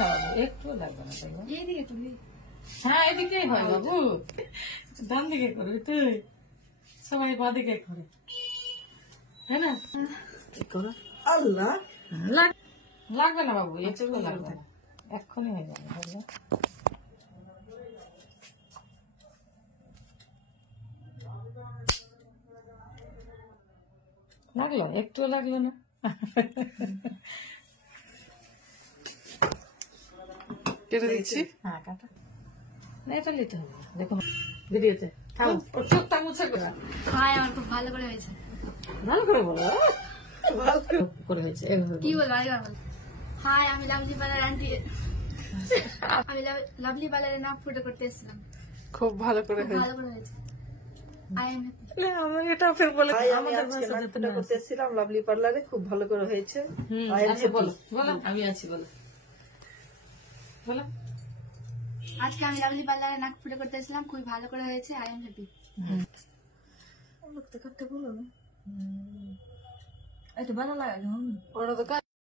না বাবু, একটু লাগবে না। দেখো এইদিকে তুমি। হ্যাঁ এদিকেই হয় বাবু, ডান দিকে করে তুই, সবাই বা দিকে করে, তাই না? আল্লাহ লাগবে না বাবু, একটু লাগবে না, এক্ষুনি হয়ে যাবে। বুঝলে লাগলো, একটু লাগলো না। কেটে দিচ্ছি। হ্যাঁ কাটা, না এটা নিতে হবে। দেখুন ভিডিওতে চোখটা মুছে করে, হাই, আমার খুব ভালো করে হয়েছে। ভালো করে বলো, ভালো করে হয়েছে। কি বলবো আরেকবার বল। হাই, আমি লাভলি পার্লার আন্টি, আমি লাভলি পার্লারে নাক ফুটো করতে এসেছিলাম। খুব ভালো করে খুব ভালো করে হয়েছে। I am happy. আমার এটা ফের বলে আমি আজকে নাক ফুটা করতে এসেছিলাম লাভলি পার্লারে, খুব ভালো করে হয়েছে। বলো বলো, আমি আছি বলো বলো। আজকে আমি লাভলি পার্লারে নাক ফুটো করতে এসেছিলাম, খুব ভালো করে হয়েছে। I am happy. ওটা তো